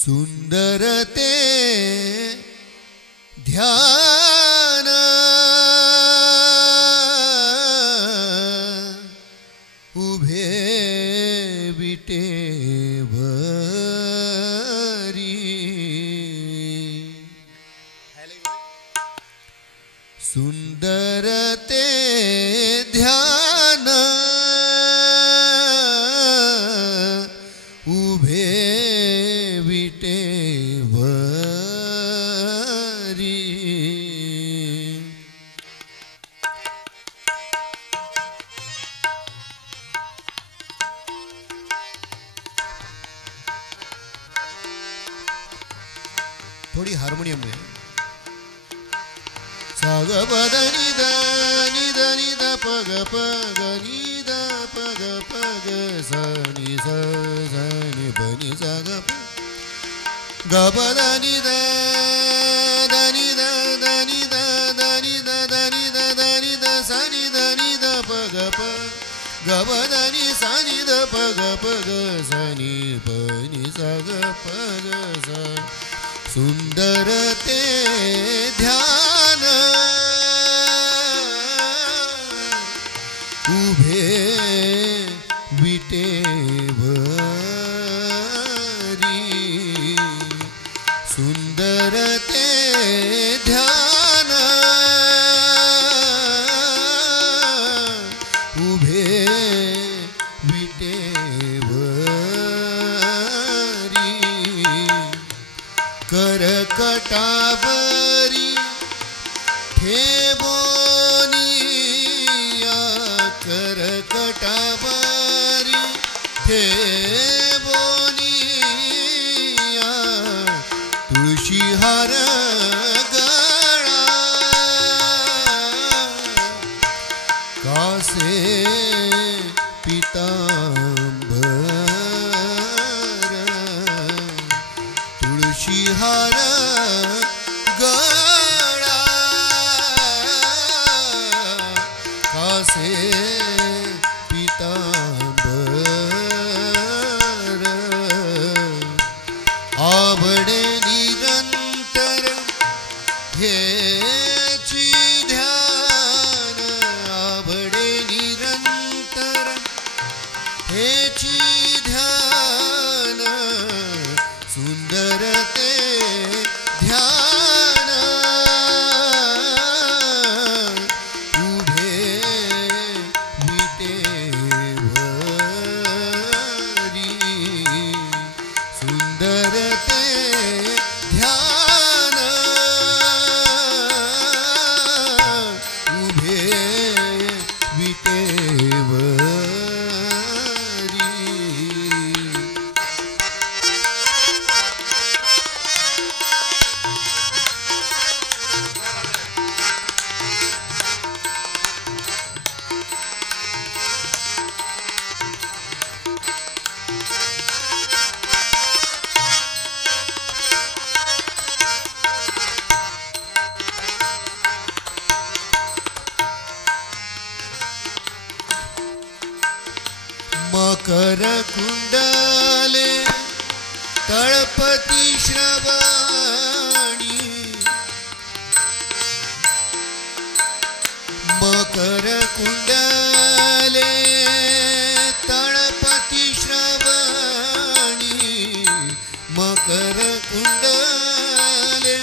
सुंदर ते ध्यान उभे विटेवरी सुंदर ते ध्यान उभे विटेवरी थोड़ी हारमोनियम में साग पद निद निद निद पग पग निद पग पग सा नि सा सा नि प नि सा ग प ग पद निद द निद द निद द निद द निद द निद सा नि द निद पग प ग पद नि सा नि द पग पग सा नि प नि सा ग प ग सा सुंदर ते ध्यान उभे विटेवरी सुंदर ते ध्यान उभे विटेवरी करकटावरी ठेबोनिया करकटावरी ठेबोनिया तुळशी हार गळा कासे पितांबर तुळशी हार गळा कासे पितांबर आवडे निरंतर हेची ध्यान आवडे निरंतर हेची ध्यान सुंदर ते ध्यान उभे विटेवरी सुंदर ते ध्यान उभे विटेवरी मकर कुंडले तळपती श्रवणी मकर कुंडले तळपती श्रवणी मकर कुंडले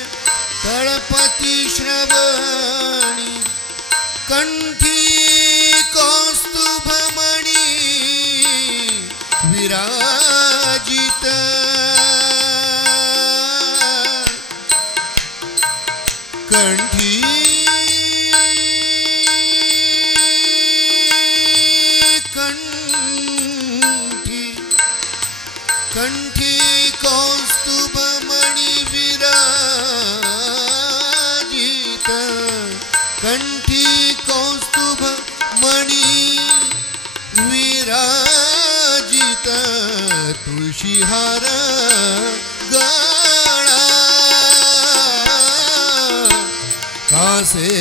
तळपती श्रवणी कंठी कौस्तुभमणी विराजित कंठी कंठी कंठी कौस्तुभमणि विराजित कंठी कौस्तुभमणि विराजित तुळशी हार गळा कासे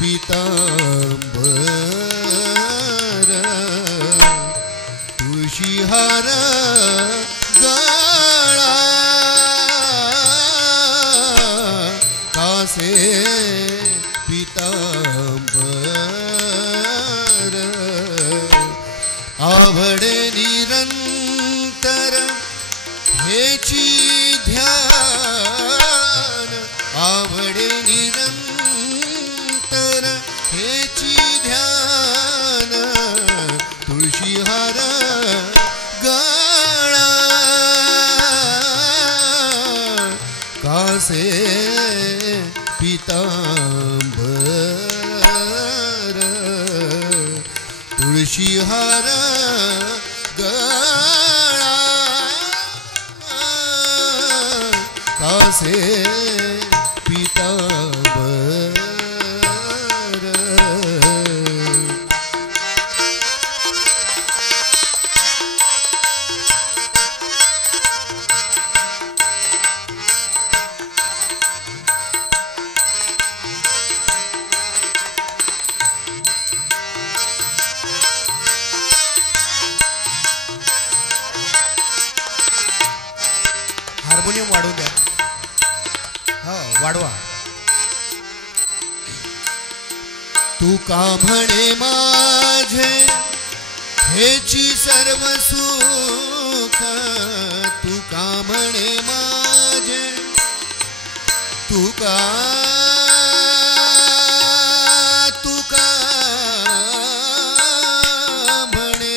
पितांबर तुळशी हार गळा कासे पीतांबर आवडे निरंतर हेची ध्यान आवडे निरंतर हेची ध्यान तुळशी हार गळा कासे पीतांबर तुळशी हार गळा कासे पीतांबर हार्मोनियम वाढवून द्या. हो वाढवा. तू का म्हणे माझे हेची सर्व सुख तू का म्हणे माझे तू का म्हणे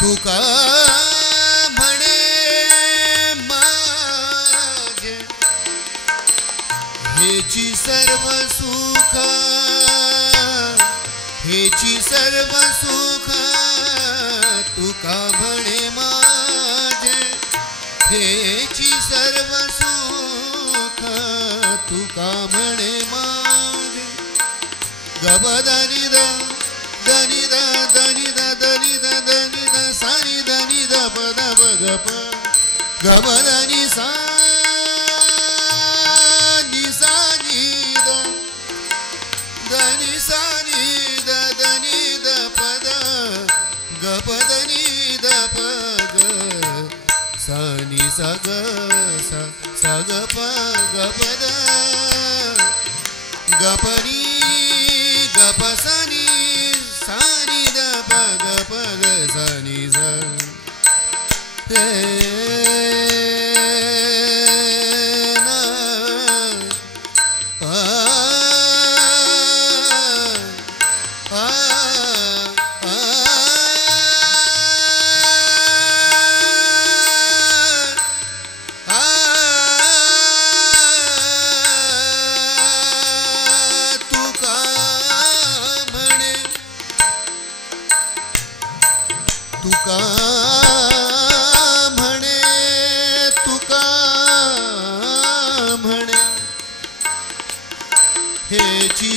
तू का हेची सर्व सुख हेची सर्व सुख तुका म्हणे माझे हेची सर्व सुख तुका म्हणे माझे गबदनी द दनी द दनी द दनी द दनी द सानी दनी द पद गप गबदनी सा दनी सानी द दनी द पद गपदनी द पग सानी सग सग प गपद गपनी गपसनी सानी द पग पग सानी स तुका म्हणे हेची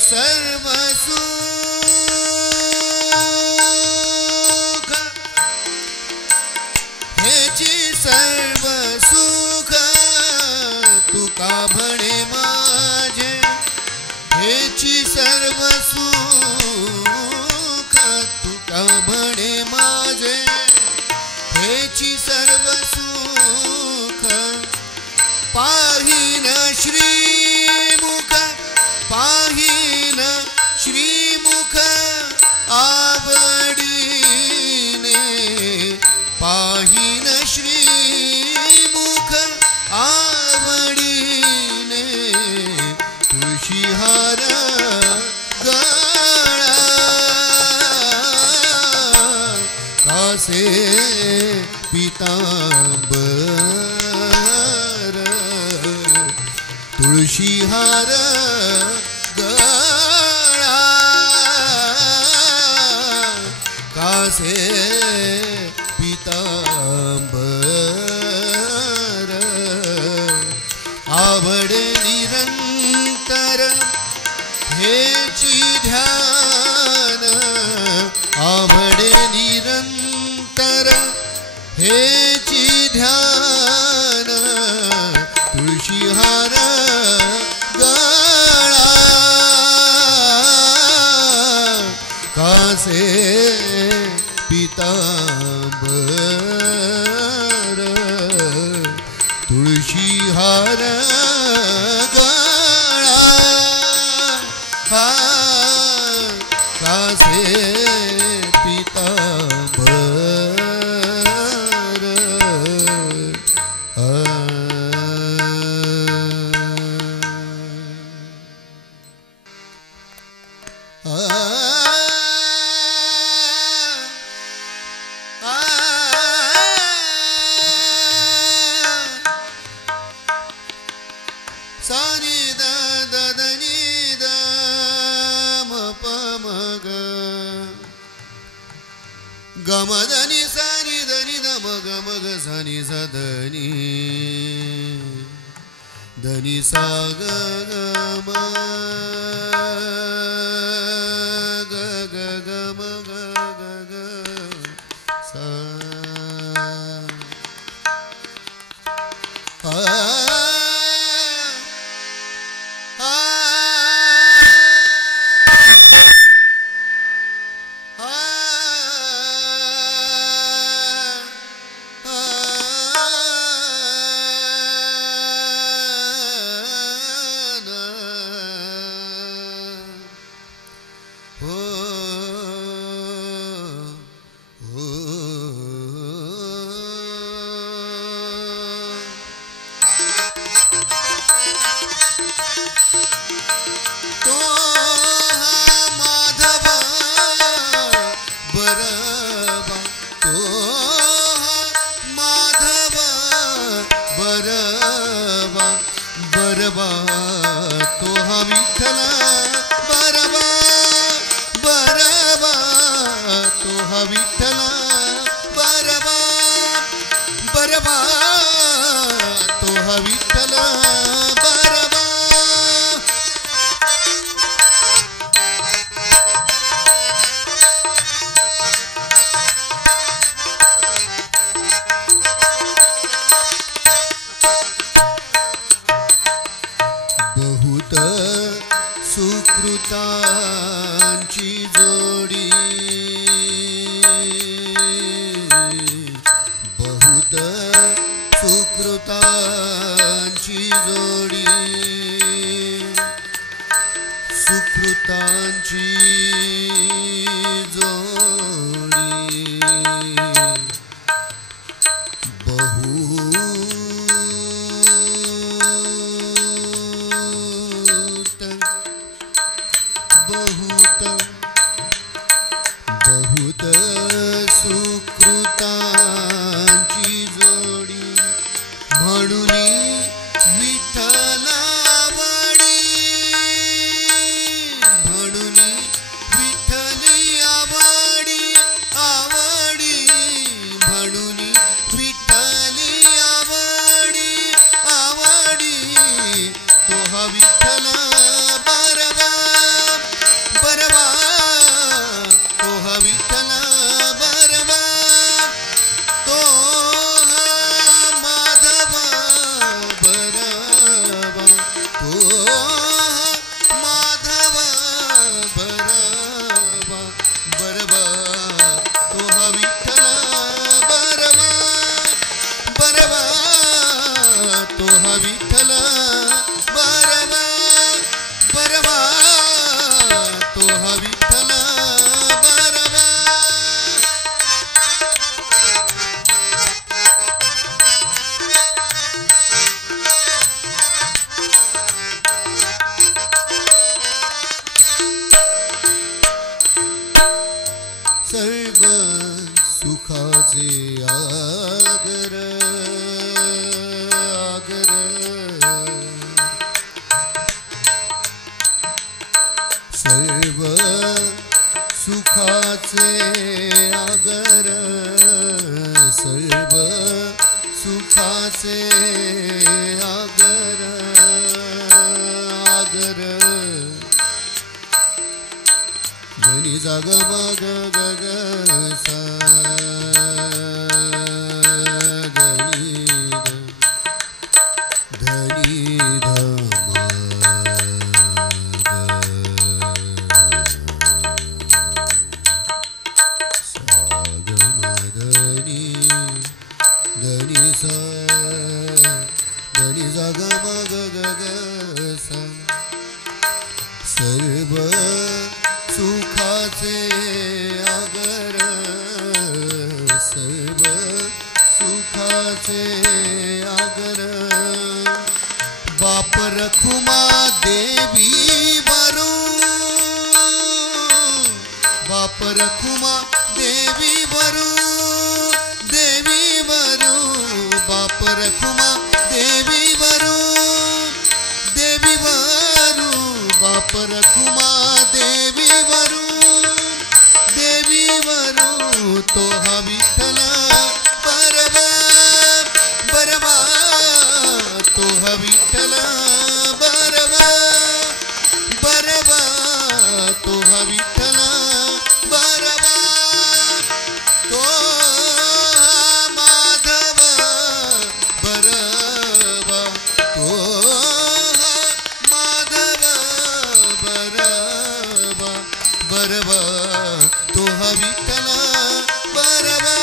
सर्व सुख हेची सर्व सुख तुका म्हणे माझे हेची सर्व सुख तुका म्हणे माझे हेची सर्व सुख पाहिन श्रीमुख पाहिन श्रीमुख आवडीने पाहिन श्रीमुख आवडीने तुळशी हार गळा कासे पीतांबर तुळशी हार गळा कासे पीतांबर आवडे निरंतर हेची ध्यान आवडे निरंतर हेची ध्यान तुळशी हार गळा कासे पीतांबर तुळशी हार गळा हा कासे पितांबर सानी द दनी द म प म ग गमदनी सानी दनी द म ग म ग सानी स दनी सा ग ग म ग ग ग म ग ग ग सा बरबा तो हा विठ्ठला बरबा बरबा तो हा विठ्ठला बरबा बरबा तो हा विठ्ठला बरबा बहुत सुकृतांची जोडी बहुत सुकृतांची जोडी सुकृतांची जोडी बहुत सुकृतांची जोडी म्हणून विठ्ठलावडी म्हणून विठ्ठली आवडी आवडी म्हणून विठ्ठली आवडी आवडी तो हा विठ्ठला बरबा बरबा तो हा विठ्ठला बरबा तो हा माधवा बरबा तो हा माधवा बरबा बरबा तो हा विठ्ठला बरबा बरबा तो हा विठ्ठला बरबा बरबा तो हा विठ्ठला बरबा सर्व सुखाचे आगर आगर सर्व सुखाचे आगर सर्व सुखाचे आगर आगर धनी जाग मग गग सा धनी धनी धमा साग धनी धनी सा धनी जाग से आगर बाप रखुमा देवी वरुण बाप रखुमा देवी वरुण देवी वरुण बाप रखुमा देवी वरुण देवी वरुण बाप रखुमा देवी वरुण देवी वरुण तो हा विठ्ठल बरवा बरवा तो हा विठ्ठल बरवा बरवा तो हा विठ्ठल बरवा तो हा माधव बरवा तो हा माधव बरवा बरवा तो हा विठ्ठल बरवा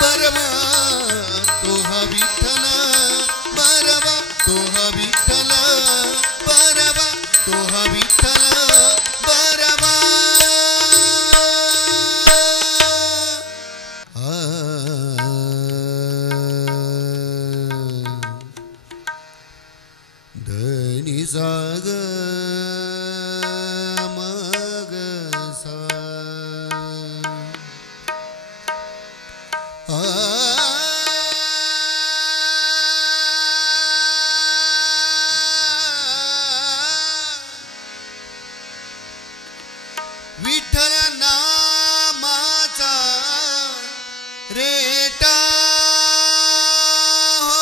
बरवा तो हा विठ्ठल बरवा तो हा विठ्ठल बरवा तो हा विठ्ठल बरवा धनी साग मग सा विठ्ठल नामाचा रेटा हो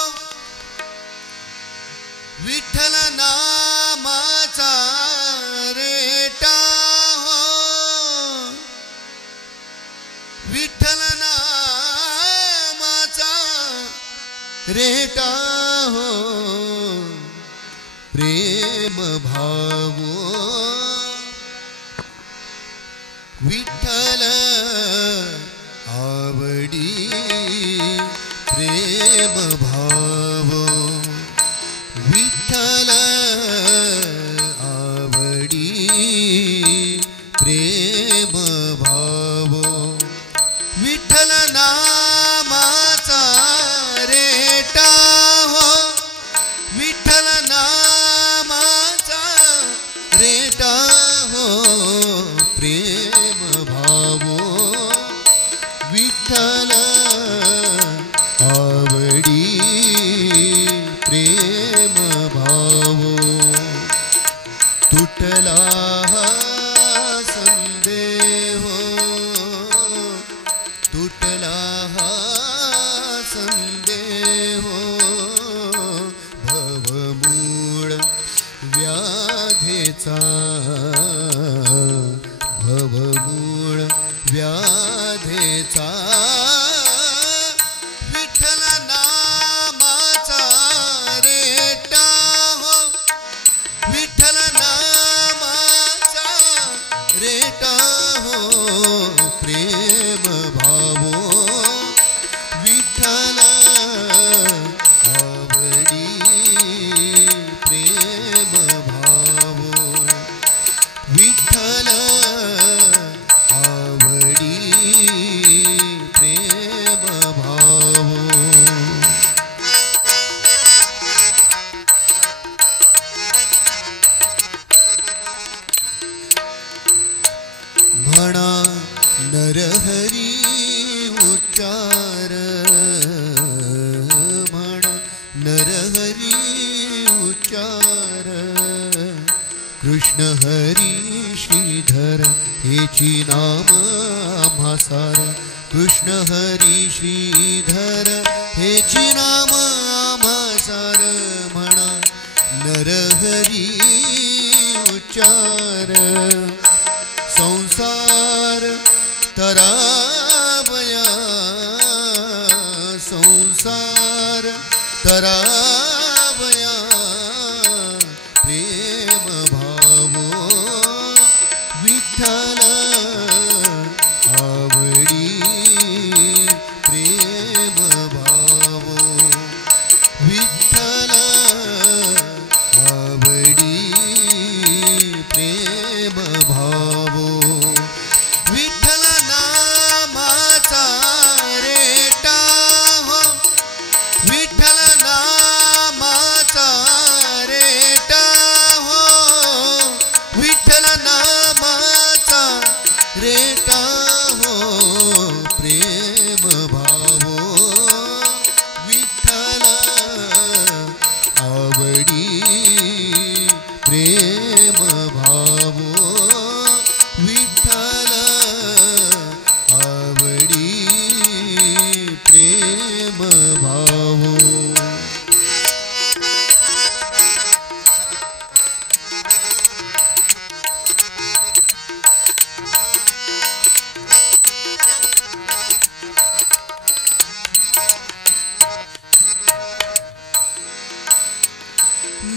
विठ्ठल नामाचा रेटा हो विठ्ठल नामाचा रेटा हो प्रेम भावो विठ्ठल आवडी प्रेम भाव विठ्ठल आवडी प्रेम भाव विठ्ठल नामाचा रेटा हो विठ्ठल नामाचा रेटा हो प्रेम भावो विठ्ठल आवडी प्रेम भावो तुटला हा संदेह तुटला हा संदेह भवमूळ व्याधेचा भवमूळ व्याधेचा विठ्ठल नामाचा रेटा हो विठ्ठल नामाचा रेटा हो प्रेम भावो विठ्ठल आवडी प्रेम भावो विठ्ठल आवडी प्रेम भावो म्हणा नरहरी उच्चार म्हणा नरहरी उच्चार कृष्ण हरी श्रीधर हेची नाम आम्हा सार कृष्ण हरी श्रीधर हेची नाम आम्हा सार म्हणा नरहरी उच्चार संसार तरावया संसार तरावया प्रेम भावो विठ्ठल आवडी प्रेम भावो विठ्ठल आवडी प्रेम भावो विठ्ठल नामाचा रेटा हो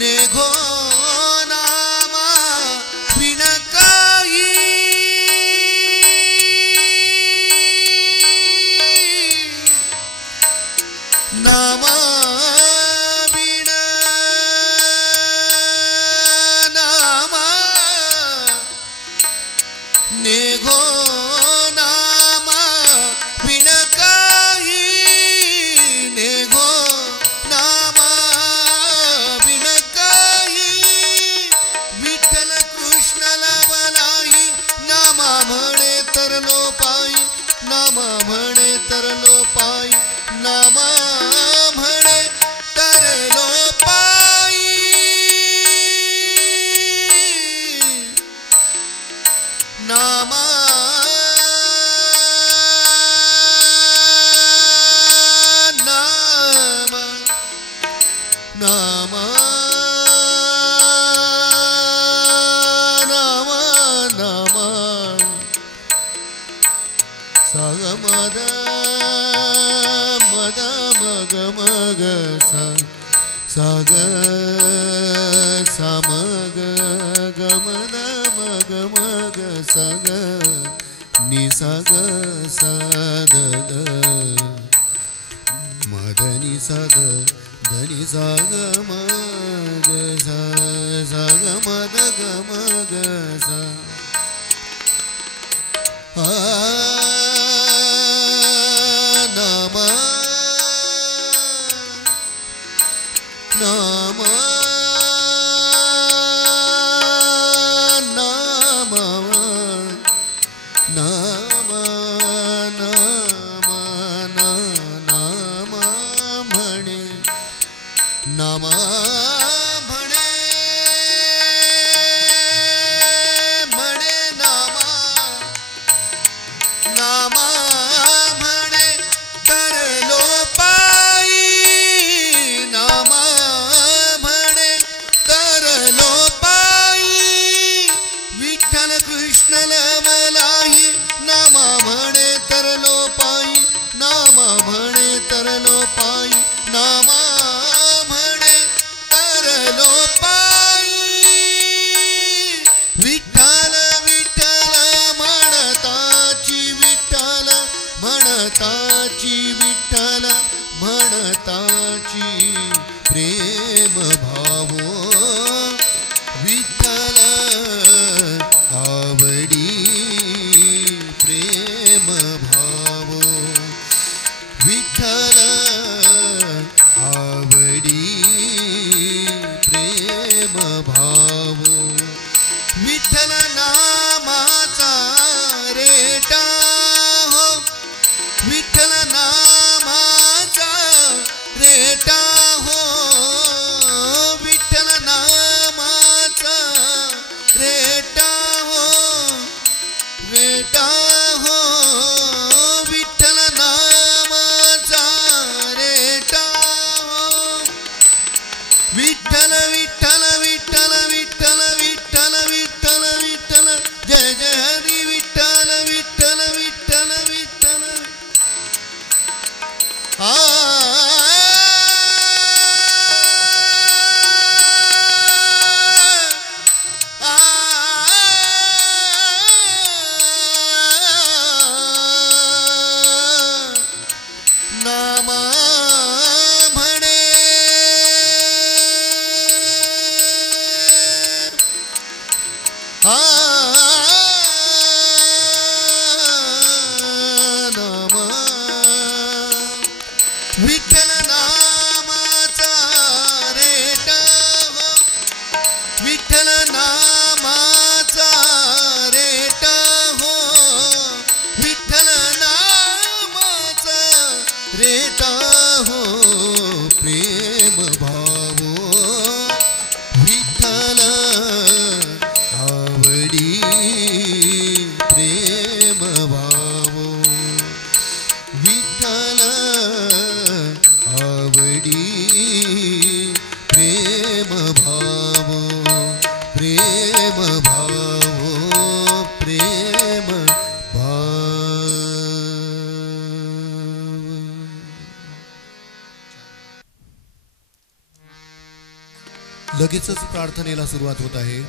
नेघो नामा विण काही नामा विण नामा नेघो नामा विण काही नेघो नामा विण काही विठ्ठल कृष्ण लावलाई नामा म्हणे तरलो पायी नामा म्हणे तरलो पायी नामा म्हणे तरलो पायी नामा नामा नामा नामा नामा साग मद मद मग मग सा साग समग गमद मग मग सग निसग सद मदनि सद धनि सग मग सग मद गमग सा नामा नामा नामा नामा नामा नामा म्हणे नामा म्हणे म्हणे नामा नामा म्हणे तरलो पायी नामा म्हणे तरलो पायी विठ्ठल कृष्ण लवलाही नामा म्हणे तरलो पायी नामा म्हणे तरलो पायी नामा म्हणे तरलो पायी विठ्ठल विठ्ठल म्हणताची विठ्ठल म्हणताची विठ्ठल म्हणताची प्रेम भावो विठ्ठल आवडी प्रेम भावो विठ्ठल आवडी प्रेम भावो विठ्ठल नामाचा रेटा हो विठ्ठल नामाचा रेटा हो विठ्ठल नामाचा रेटा हो रेटा हो विठ्ठल नामाचा रेटा हो विठ्ठल विठ्ठल विठ्ठल विठ्ठल विठ्ठल विठ्ठल विठ्ठल जय जय हरी विठ्ठल विठ्ठल विठ्ठल विठ्ठल नामा म्हणे नामा लगेचच प्रार्थनेला सुरुवात होत आहे.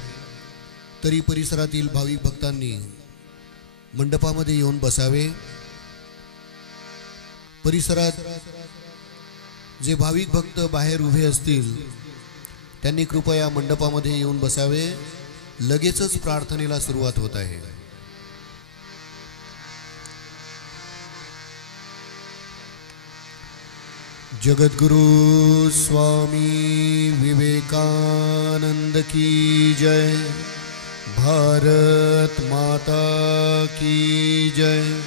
तरी परिसरातील भाविक भक्तांनी मंडपामध्ये येऊन बसावे. परिसरात जे भाविक भक्त बाहेर उभे असतील त्यांनी कृपया मंडपामध्ये येऊन बसावे. लगेचच प्रार्थनेला सुरुवात होत आहे. जगद्गुरु स्वामी विवेकानंद की जय. भारत माता की जय.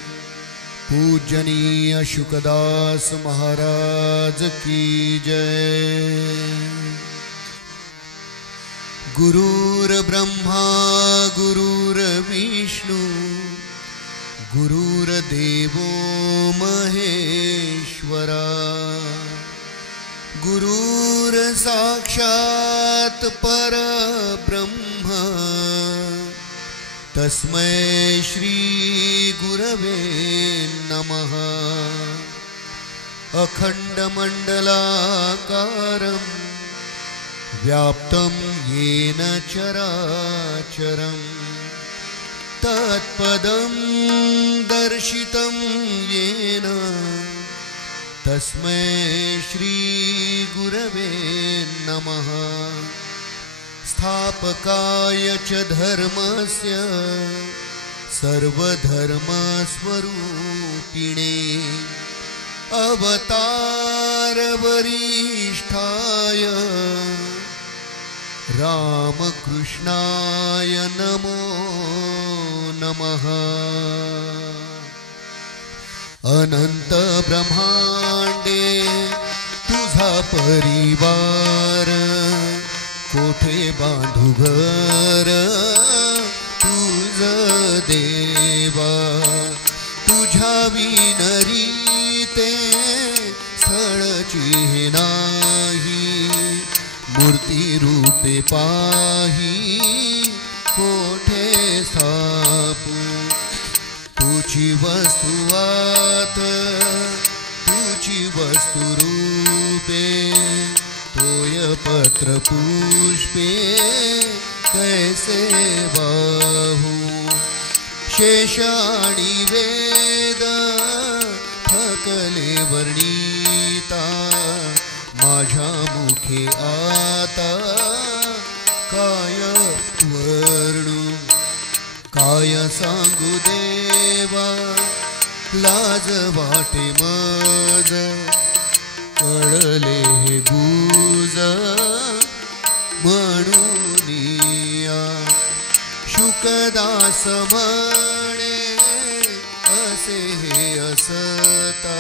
पूजनीय शुकदास महाराज की जय. गुरुर्ब्रह्मा गुरुर्विष्णु गुरुर्देवो महेश्वरा. गुरुर्साक्षात् परब्रह्म तस्मै श्री गुरवे नमः. अखंडमंडलाकारं व्याप्तं येन चराचरं तत्पदं दर्शितं येन तस्मै श्री गुरवे नमः. स्थापकाय च धर्मस्य सर्वधर्मस्वरूपिणे अवतारवरिष्ठाय रामकृष्णाय नमो नमः. अनंत ब्रह्मांडे तुझा परिवार कोठे बांधू घर तुझ देवा. तुझ्या विनरी ते स्थळची नाही मूर्ती रूपे पाही कोठे स्थापू. तुझी वस्तुवात तुझी वस्तु रूपे तोय पत्र पुष्पे कैसे वाहू. शेष आणि वेद थकले वर्णिता माझ्या मुखे आता काय वर्णू. काय सांगू देवा लाज वाटे मज कळले हे गुज म्हणूनिया. शुकदास म्हणे असे हे असता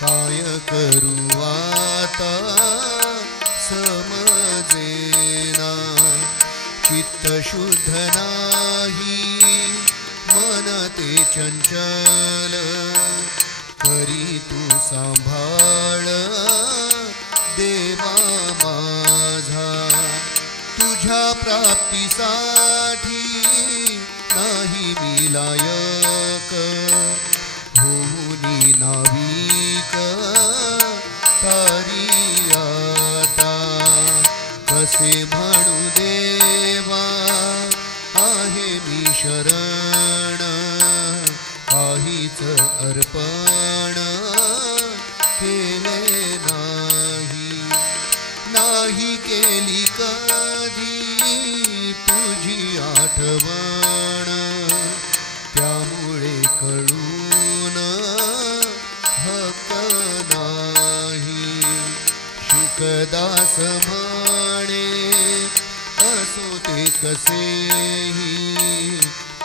काय करू आता समजेना. चित्त शुद्ध नाही मन ते चंचल करी तू सांभाळ देवा माझा. तुझ्या प्राप्तीसाठी नाही मी लायक होऊनी नाविक तारी आता. कसे म्हणू देवा आहे मी शरण काहीच अर्पण केले नाही. नाही केली कधी तुझी आठवण त्यामुळे कळून हक्क नाही. शुकदास म्हणे असो ते कसेही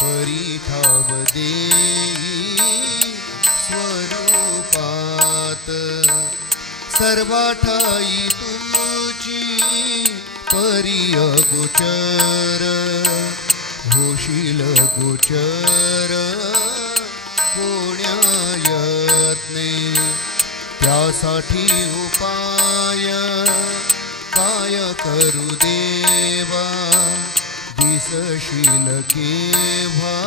परी ठाव देई स्वरूपात. सर्वाठाई तुझी परी अगोचर होशील गोचर कोण्या यत्ने. त्यासाठी उपाय काय करू देवा दिसशील केव्हा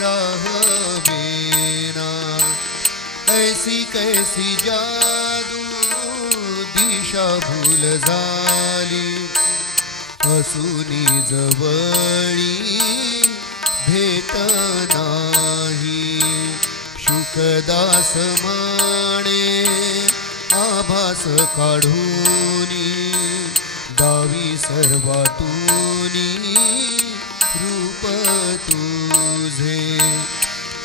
राहवेना. ऐसी कैसी जादू दिशा भूल झाली असुनी जवळी भेट नाही. शुकदास म्हणे आभास काढूनी दावी सर्वातूनी रूप तुझे.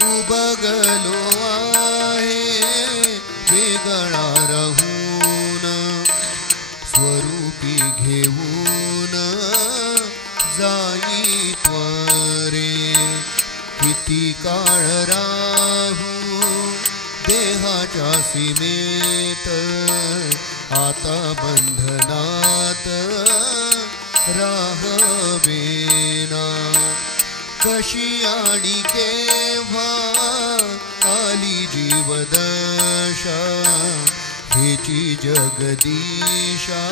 उबगलो आहे वेगळा राहून स्वरूपी घेऊन जाई त्वरे. किती काळ राहू देहाच्या सीमेत आता बंधनात राहवेना. कशी आणि केव्हा आली जीवदशा हेची जगदीशा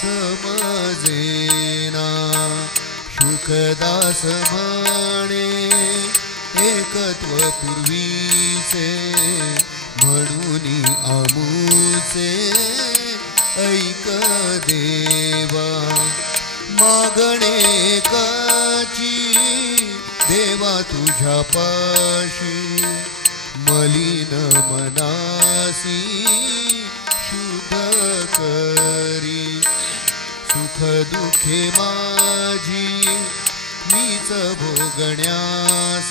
समजेना. शुकदास म्हणे एकत्व पूर्वीचे म्हणून आमुचे ऐक देवा. मागणे काची देवा तुझ्या पाशी मलिन मनासी शुद्ध करी. सुख दुखे माझी मीच भोगण्यास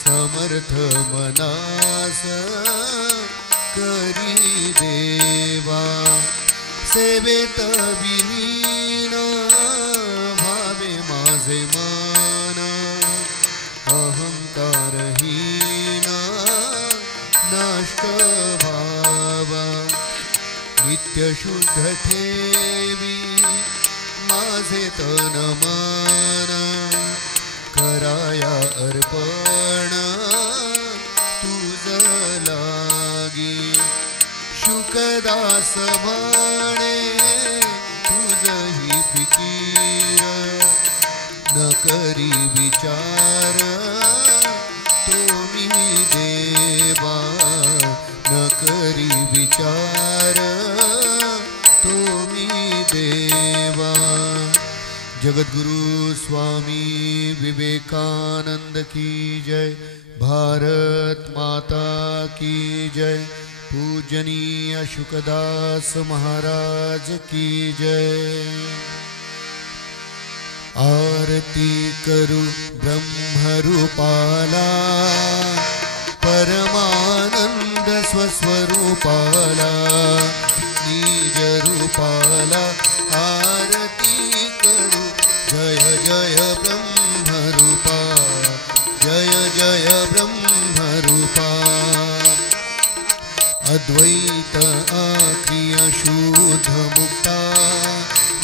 समर्थ मनास करी देवा. सेवेत विलीन भावे माझे मन अहंकारहीन नष्ट व्हावा. नित्य शुद्ध ठेवी माझे तन मन कराया अर्पण तुझ लागी. शुकदास म्हणे तुझही फिकीर न करी विचार तो मी देवा. न करी विचार तो मी देवा. जगद्गुरु स्वामी विवेकानंद की जय. भारत माता की जय. पूजनीय शुकदास महाराज की जय. आरती करू ब्रह्मरूपाला परमानंद स्वस्वरूपाला निज रूपाला. आरती करू जय जय ब्रह्मरूपा जय जय ब्रह्मरूपा. अद्वैत आक्रिया शुद्ध मुक्ता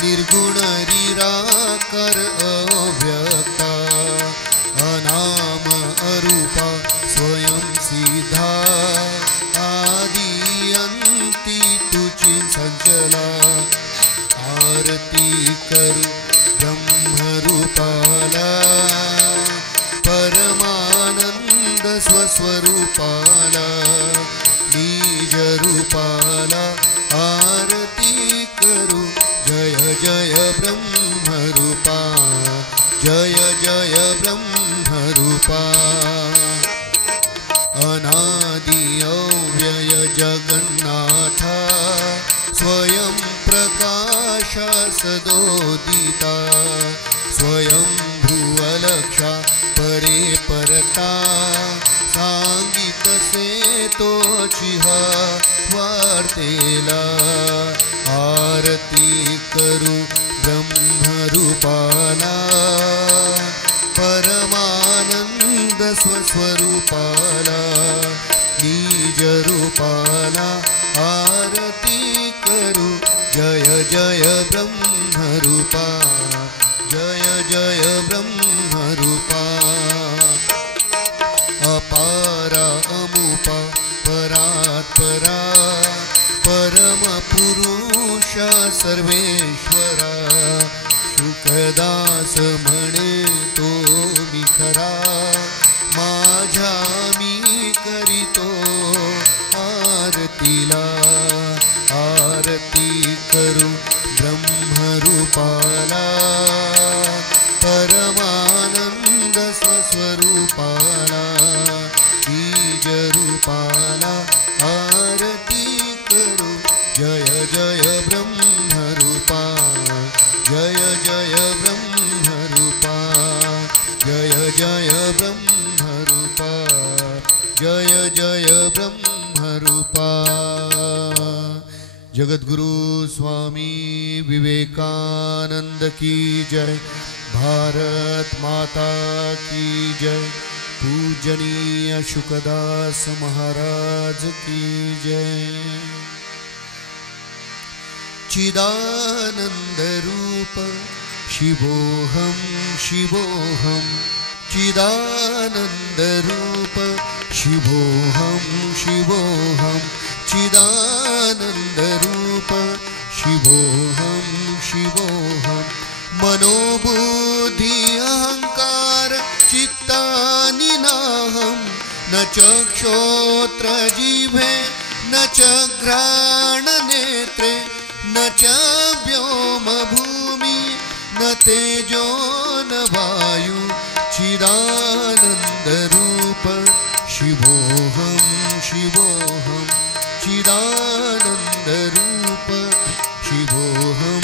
निर्गुण निराकार अव्यक्ता. अनाम अरूपा स्वयं सिद्धा आदि अंती तुझी संचला. आरती करू ब्रह्मरूपाला परमानंद स्वस्वरूपाला निज रूपाला. आरती करू जय जय ब्रह्मरूपा जय जय ब्रह्मरूपा. अनादि अव्यय जगन्नाथा स्वयं प्रकाश सदोदिता. स्वयं भुवलक्षा परे परता सांगितसे तोची वार्तेला. आरती करू ब्रह्मरूपाला परमानंद स्वस्वरूपाला निज रूपाला. आरती करू जय जय ब्रह्मरूपा जय जय ब्रह्मरूपा. अपारा अमुपा परात्परा परम पुरुष सर्वेश्वरा. शुकदास म्हणे तो मी खरा माझ्या मी करीतो आरतीला. आरती करू ब्रह्मरूपाला जय जय ब्रह्मरूपा जगद्गुरु स्वामी विवेकानंद की जय भारत माता की जय पूजनीय शुकदास महाराज की जय चिदानंद रूप शिवोहम शिवोहम चिदानंद रूप शिवोहम शिवोहम चिदानंद रूप शिवोहम शिवोहम मनोबुद्धि अहंकार चित्तानि नाहं न च क्षोत्र जिह्वे न च घ्राण नेत्रे न च व्योम भूमि न तेजो न वायु चिदानंद रूप शिवोहम शिवोहम चिदानंद रूप शिवोहम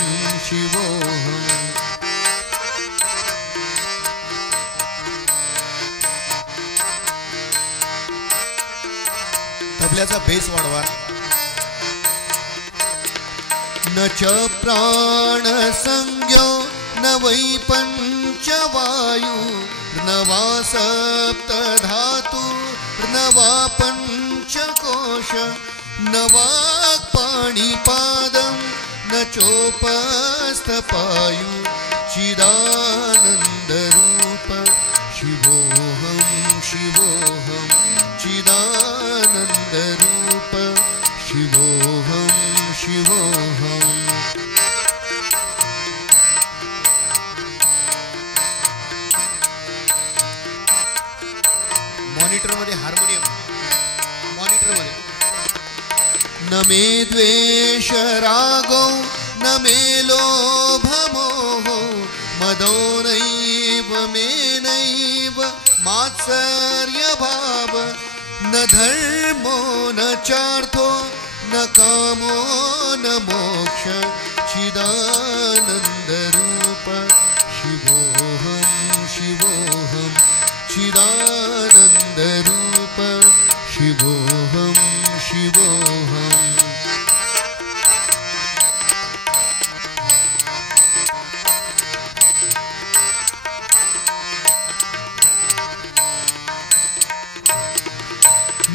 शिवोहम तबल्याचा बेस वाढवा न च प्राण संज्ञो न वै पंचवायु न वा सप्त धातु न वा पंचकोश न वाक्पाणिपादं न चोपस्थपायु चिदानंद रूप शिवोहम शिवोहम चिदानंद रूप शिवोहम शिवोहम मॉनिटर मध्ये हार्मोनियम मॉनिटर मध्ये न मे द्वेष रागो न मे लोभ मोहो मदो नैव मे नैव मात्सर्य भाव न धर्मो न चार्थो न कामो न मोक्ष चिदानंद रूप शिवोहम शिवोहम चिदानंद रूप शिवोहम शिवोहम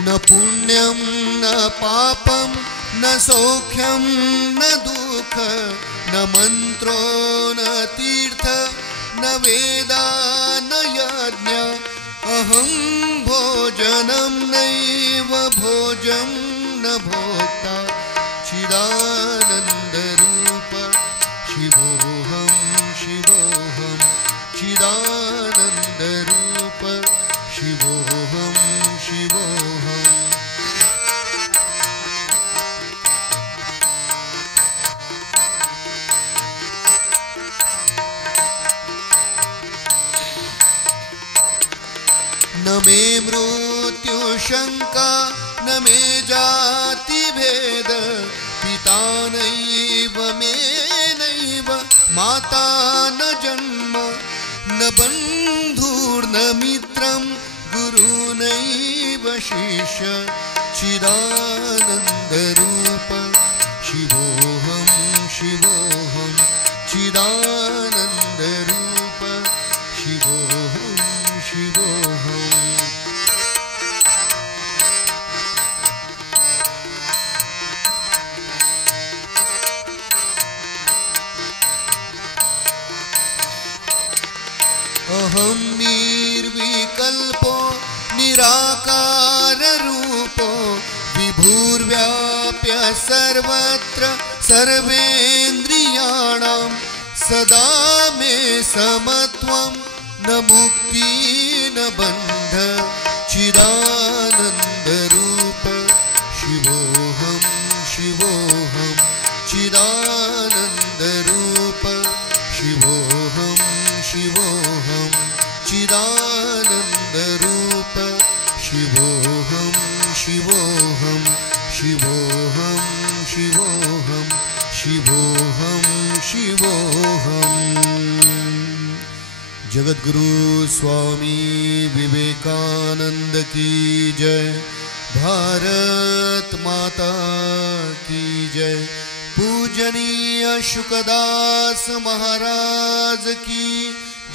न पुण्यं न पापं न सौख्यं न दुःख न मन्त्रो न तीर्थ न वेदा न यज्ञ अहं भोजनं नैव भोजं न भोक्ता चिदानंद रूप शिवोहम शिवोहम चिदानंद रूप शिवोहम शिवोहम न मे मृत्यु शंका न मे जाति भेद पिता नैव मे नैव माता न जन्म न बन्धुर्न मित्रं गुरु नैव शिष्य चिदानंद रूप शिवोहम शिवोहम चिदानंद रूप शिवोहम शिवोहम अहं निर्विकल्पो निराकार रूपो विभुर्व्याप्य सर्वत्र सर्वेन्द्रियाणां सदा मे समत्वं न मुक्ति न बंध चिदानंद रूप शिवोहम शिवोहम चिदानंद रूप शिवोहम शिवोहम चिदानंद रूप शिवोहम शिवोहम शिवोहम शिवोहम शिवोहम शिवोहम जगद्गुरु स्वामी विवेकानंद की जय, भारत माता की जय, पूजनीय शुकदास महाराज की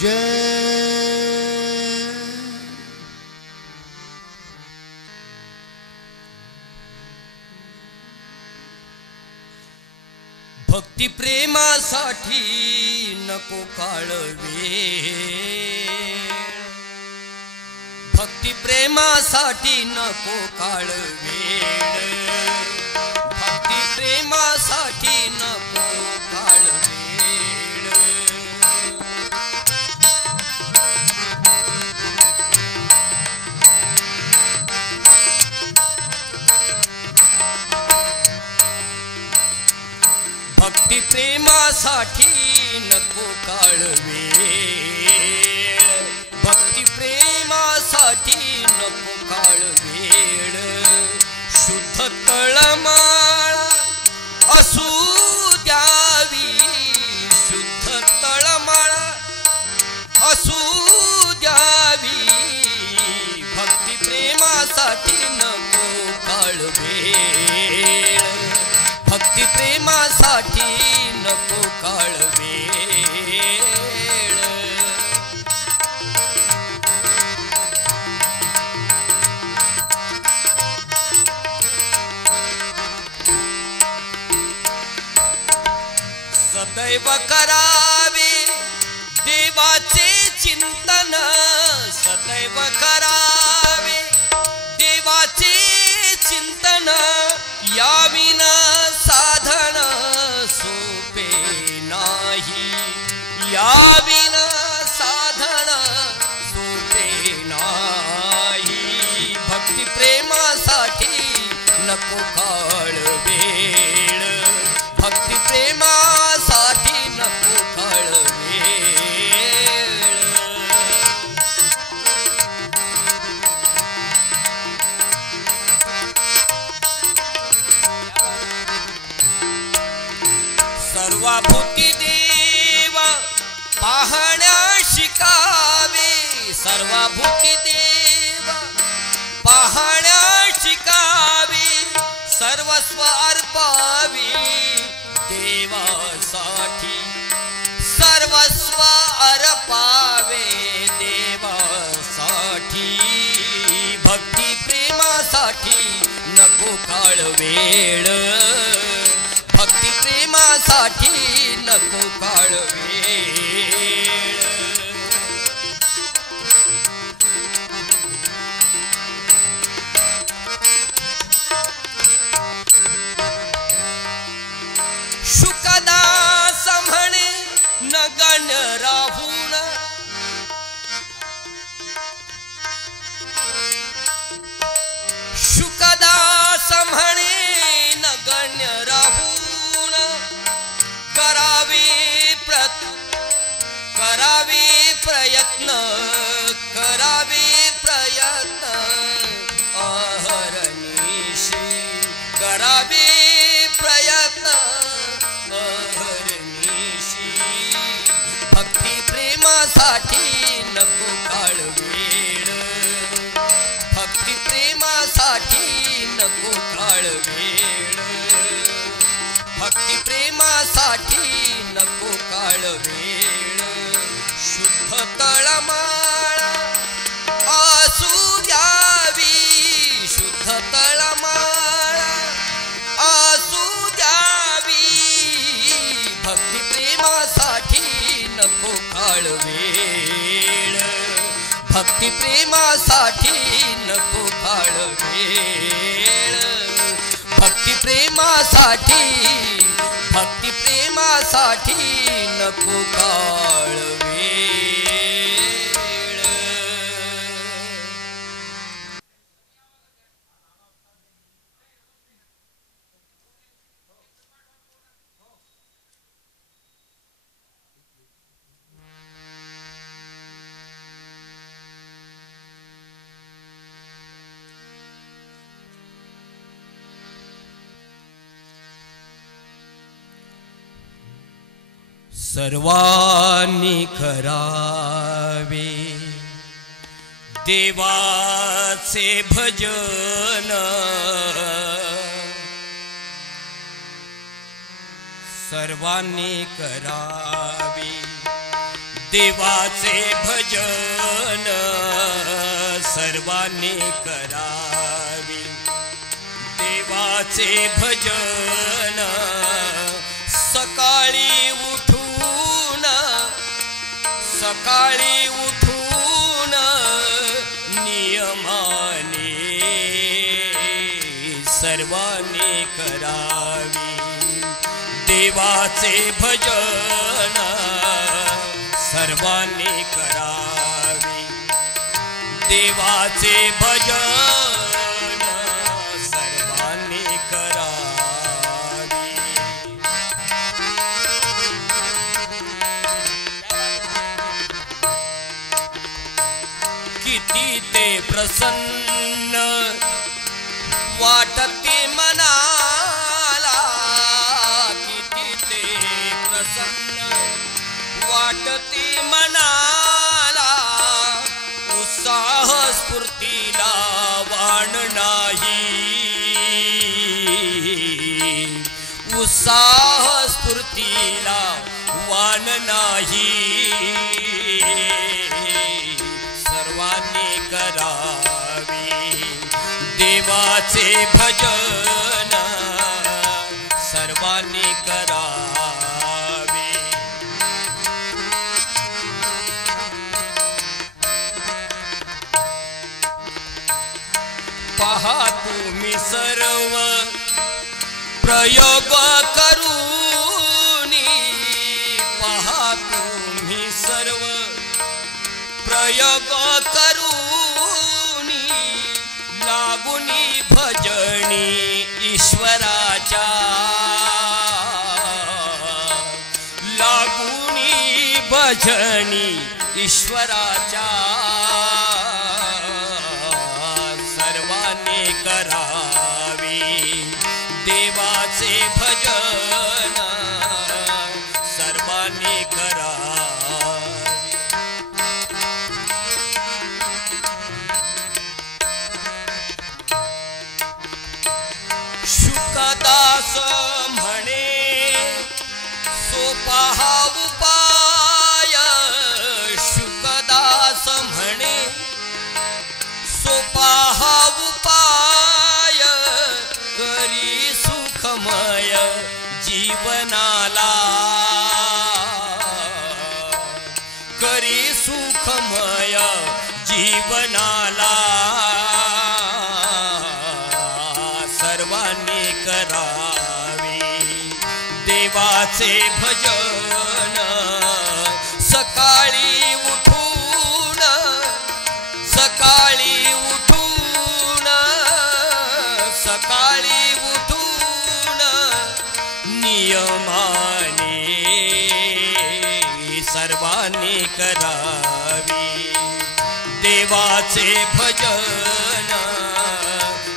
जय। भक्ती प्रेमासाठी नको काळवे, भक्ती प्रेमासाठी नको काळवेळ, भक्ती प्रेमासाठी नको काळवेळ। भक्ती प्रेमासाठी नको काळवेळ, भक्ती प्रेमासाठी नको काळवेळ। शुद्ध तळमळ असू द्यावी, शुद्ध तळमळ असू द्यावी, भक्ती प्रेमासाठी नको काळवेळ, भक्ती प्रेमासाठी नको काळवेळ। सदैव करावे देवाचे चिंतन, सदैव करावे देवाचे चिंतन, याविन साधन सोपे नाही, याविन साधन सोपे नाही। भक्ती प्रेमासाठी नको काळवेळ, भक्ती प्रेमासाठी नको काळवेळ। सर्वभूती देव पाहण्या शिकावे, सर्वभूती देव पाहण्या शिकावे, सर्वस्व अर्पावे देवासाठी, सर्वस्व अर्पावे देवासाठी। भक्ती प्रेमासाठी नको काळवेळ, भक्ती प्रेमासाठी नको काळवेळ। शुकदास म्हणे नगण्य राहून, शुकदास म्हणे नगण्य राहून, करावे प्रयत्न, करावे प्रयत्न अहर्निशी, करावे प्रयत्न अहर्निशी। भक्ती प्रेमासाठी नको काळवेळ, भक्ती प्रेमासाठी नको काळवेळ, भक्ती प्रेमासाठी नको काळवेळ। शुद्ध तळमळ असू द्यावी, शुद्ध तळमळ असू द्यावी, भक्ती प्रेमासाठी नको काळवेळ, भक्ती प्रेमासाठी नको काळवेळ, भक्ती प्रेमासाठी, भक्ती प्रेमासाठी नको काळवेळ। सर्वांनी करावे देवाचे भजन सर्वांनी करावे, देवाचे भजन सर्वांनी करावे, देवाचे भजन सकाळी उठून नियमाने सर्वांनी करावे, देवाचे भजन सर्वांनी करावे, देवाचे भजन सर्वांनी करावे। किती ते प्रसन्न वाटते मनाला, किती ते प्रसन्न वाटते मनाला, उत्साह स्फूर्तीला वाण नाही, उत्साह स्फूर्तीला वाण नाही, सर्वांनी करावे, देवाचे भजन सर्वांनी करावे। पहा तुम्ही सर्व प्रयोग करूनी, पहा तुम्ही सर्व प्रयोग करूनी, लागुनी भजनी ईश्वराच्या, लागुनी भजनी ईश्वराच्या, सर्वांनी करावे, देवाचे भजन सर्वांनी करावे। शुकदास म्हणे सोपा हा उपाय, शुकदास म्हणे सोपा हा उपाय, करी सुखमय जीवनाला, करी सुखमय जीवनाला, सर्वांनी करावे, देवाचे भजन सकाळी उठून, सकाळी उठून, सकाळी उठून नियमाने सर्वांनी करावे, देवाचे भजन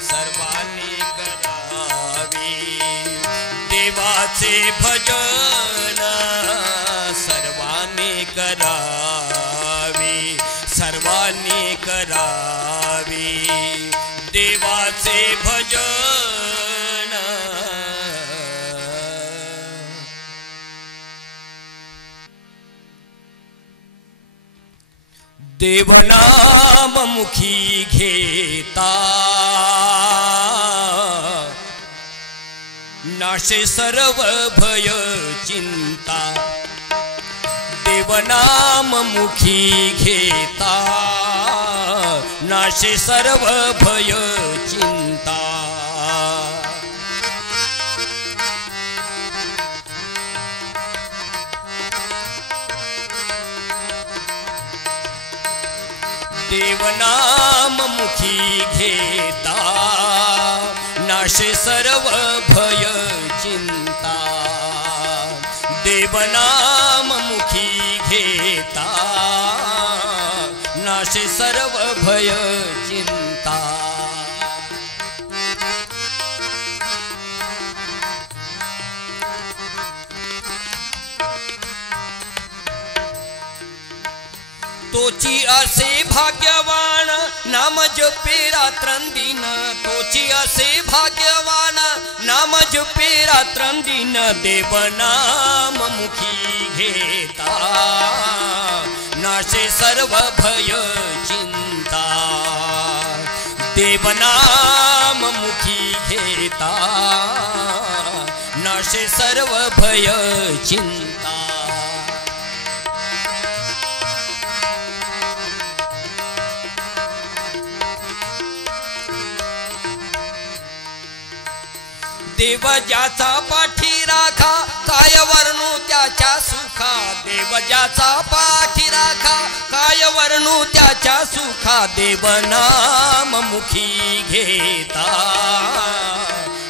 सर्वांनी करावे, देवाचे भजन सर्वांनी करावे, सर्वांनी करावे, देवाचे भजन। देवनाम मुखी घेता नाशे सर्व भय चिंता, देवनाम मुखी घेता नाशे सर्व भय चिंता, देवनाम मुखी घेता नाशे सर्व भय चिंता, देवनाम मुखी घेता नाशे सर्व भय चिंता। तोची असे भाग्यवान जपे रात्रंदिन तोची असे भाग्यवान नाम जपे रात्रंदिन देव नाम मुखी घेता नाशे सर्व भय चिंता देव नाम मुखी घेता नाशे सर्व भय चिंता देव ज्याचा पाठी राखा काय वर्णू त्याच्या सुखा देव ज्याचा पाठी राखा काय वर्णू त्याच्या सुखा देव नाम मुखी घेता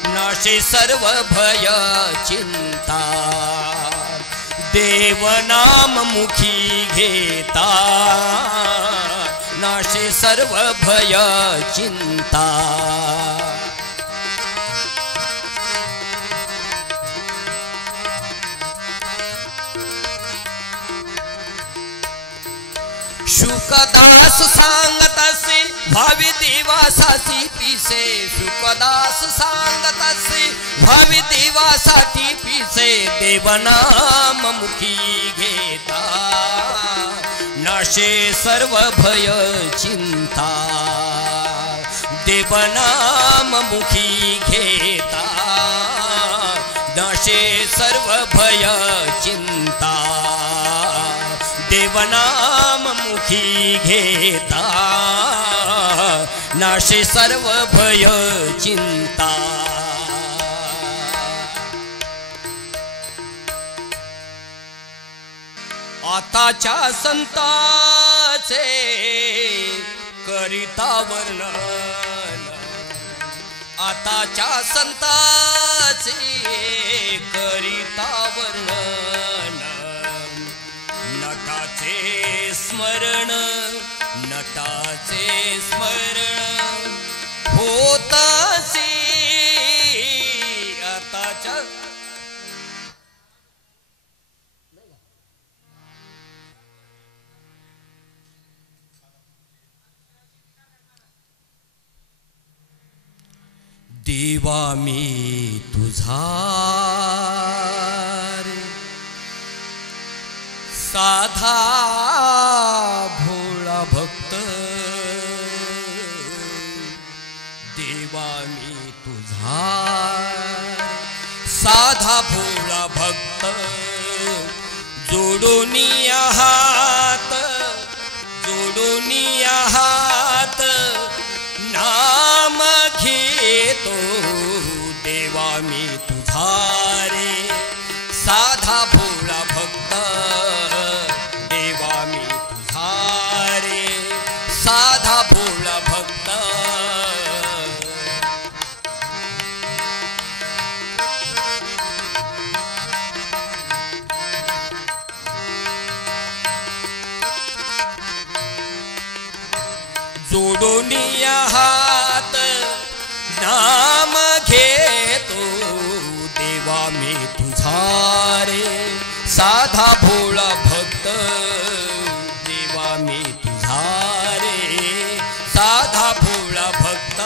नाशे सर्व भय चिंता देव नाम मुखी घेता नाशे सर्व भय चिंता शुकदास सांगत असे भावी देवासाठी पिसे शुकदास सांगत असे भावी देवासाठी पिसे देवनाम मुखी घेता नाशे सर्व भय चिंता देवनाम मुखी घेता नाशे सर्व भय चिंता देवनाम मुखी घेता नाशे सर्व भय चिंता आताच्या संताचे करिता वर्णन आताच्या संताचे करिता वर्णन नटाचे स्मरण होतासे आताच्या देवा मी तुझा साधा भोळा भक्त देवा मी तुझा साधा भोळा भक्त जोडून हात नाम घेतो देवा मी तुझा रे साधा भोळा भक्त देवा मी तुझा रे साधा भोळा भक्त जोडून हात नाम घेतो देवा मी तुझा रे साधा भोळा भक्त देवा मी तुझा रे साधा भोळा भक्त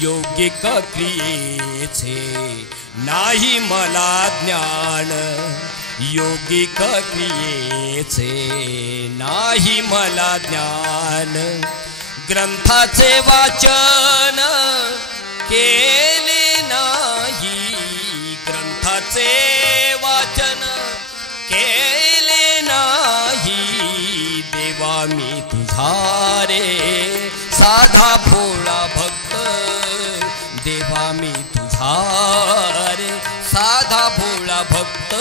योगिक क्रियेचे नाही मला ज्ञान योगिक क्रियेचे नाही मला ज्ञान ग्रंथाचे वाचन केले नाही ग्रंथाचे वाचन केले नाही देवा मी तुझा रे साधा भोळा भक्त देवा मी तुझा रे साधा भोळा भक्त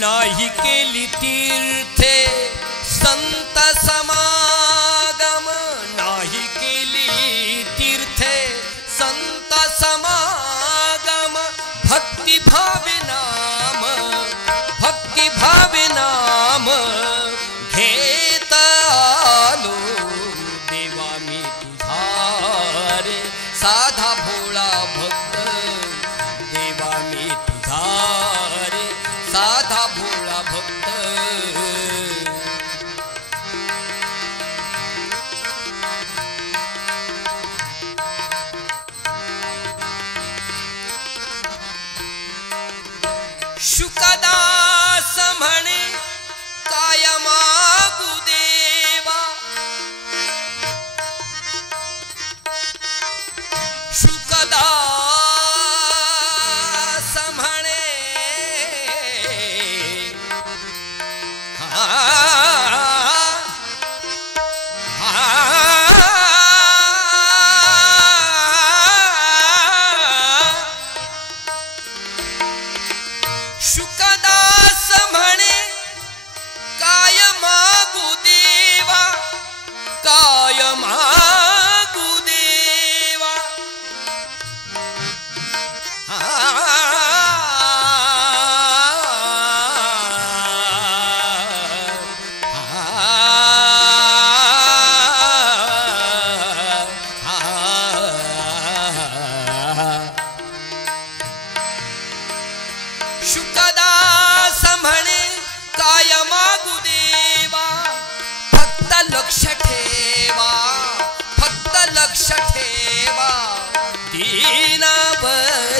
नाही केली तीर्थे संत समागम नाही केली तीर्थे संत समागम शुकदास म्हणे काय मागू देवा शुकदास म्हणे शुकदास म्हणे काय मागू देवा काय मागू देवा शुकदास म्हणे काय मागू देवा फक्त लक्ष ठेवा फक्त लक्ष ठेवा दीनावर